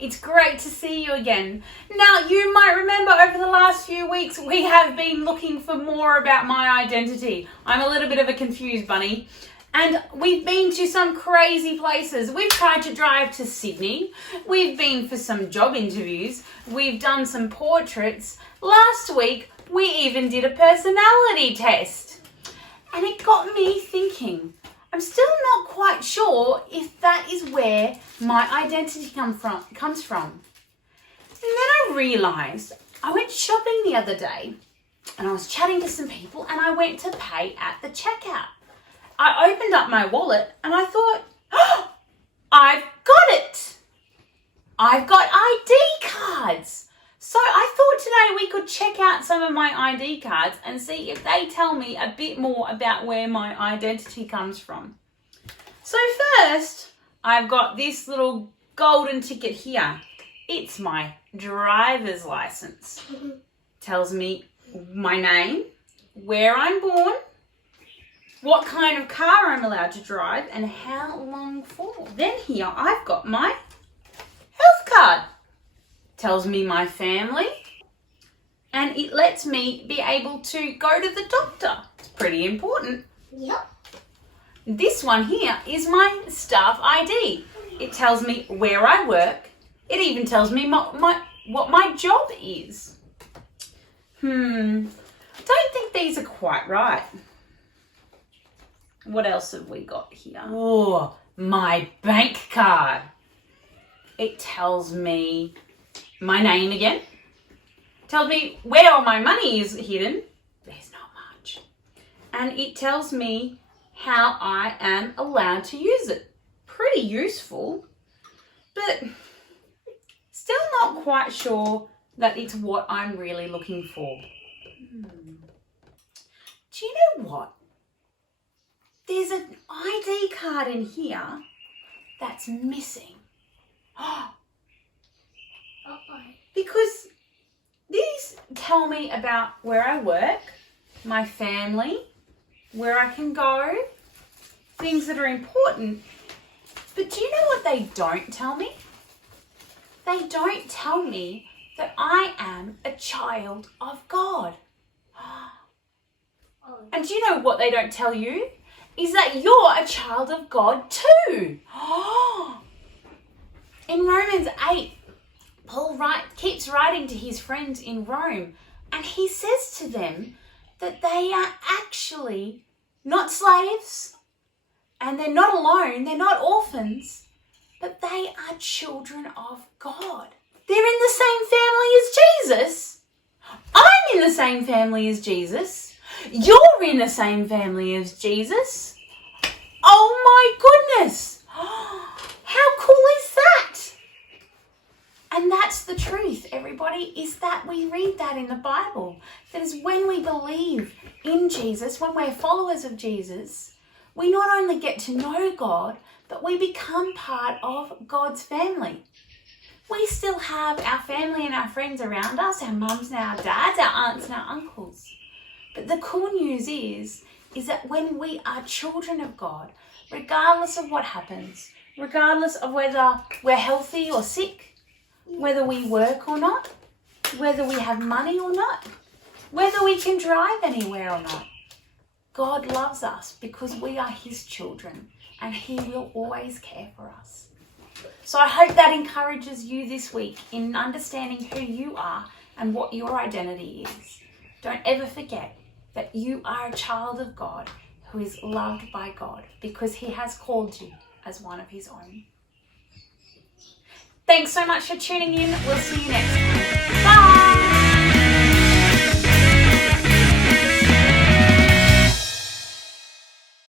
It's great to see you again. Now, you might remember over the last few weeks, we have been looking for more about my identity. I'm a little bit of a confused bunny. And we've been to some crazy places. We've tried to drive to Sydney. We've been for some job interviews. We've done some portraits. Last week, we even did a personality test. And it got me thinking. I'm still not quite sure if that is where my identity comes from. And then I realised I went shopping the other day and I was chatting to some people and I went to pay at the checkout. I opened up my wallet and I thought, oh, I've got it. I've got ID cards. So I thought today we could check out some of my ID cards and see if they tell me a bit more about where my identity comes from. So first, I've got this little golden ticket here. It's my driver's license. Tells me my name, where I'm born, what kind of car I'm allowed to drive, and how long for. Then here I've got my health card. Tells me my family, and it lets me be able to go to the doctor. It's pretty important. Yep. This one here is my staff ID. It tells me where I work. It even tells me what my job is. I don't think these are quite right. What else have we got here? Oh, my bank card. It tells me my name again. Tells me where all my money is hidden. There's not much. And it tells me how I am allowed to use it. Pretty useful, but still not quite sure that it's what I'm really looking for. Do you know what? There's an ID card in here that's missing. Because these tell me about where I work, my family, where I can go, things that are important. But do you know what they don't tell me? They don't tell me that I am a child of God. And do you know what they don't tell you? Is that you're a child of God too. In Romans 8, Paul keeps writing to his friends in Rome, and he says to them that they are actually not slaves, and they're not alone, they're not orphans, but they are children of God. They're in the same family as Jesus. I'm in the same family as Jesus. You're in the same family as Jesus. Oh my goodness! How cool is that? And that's the truth, everybody, is that we read that in the Bible. That is when we believe in Jesus, when we're followers of Jesus, we not only get to know God, but we become part of God's family. We still have our family and our friends around us, our mums and our dads, our aunts and our uncles. But the cool news is that when we are children of God, regardless of what happens, regardless of whether we're healthy or sick, whether we work or not, whether we have money or not, whether we can drive anywhere or not, God loves us because we are his children and he will always care for us. So I hope that encourages you this week in understanding who you are and what your identity is. Don't ever forget that you are a child of God who is loved by God because he has called you as one of his own. Thanks so much for tuning in. We'll see you next time. Bye.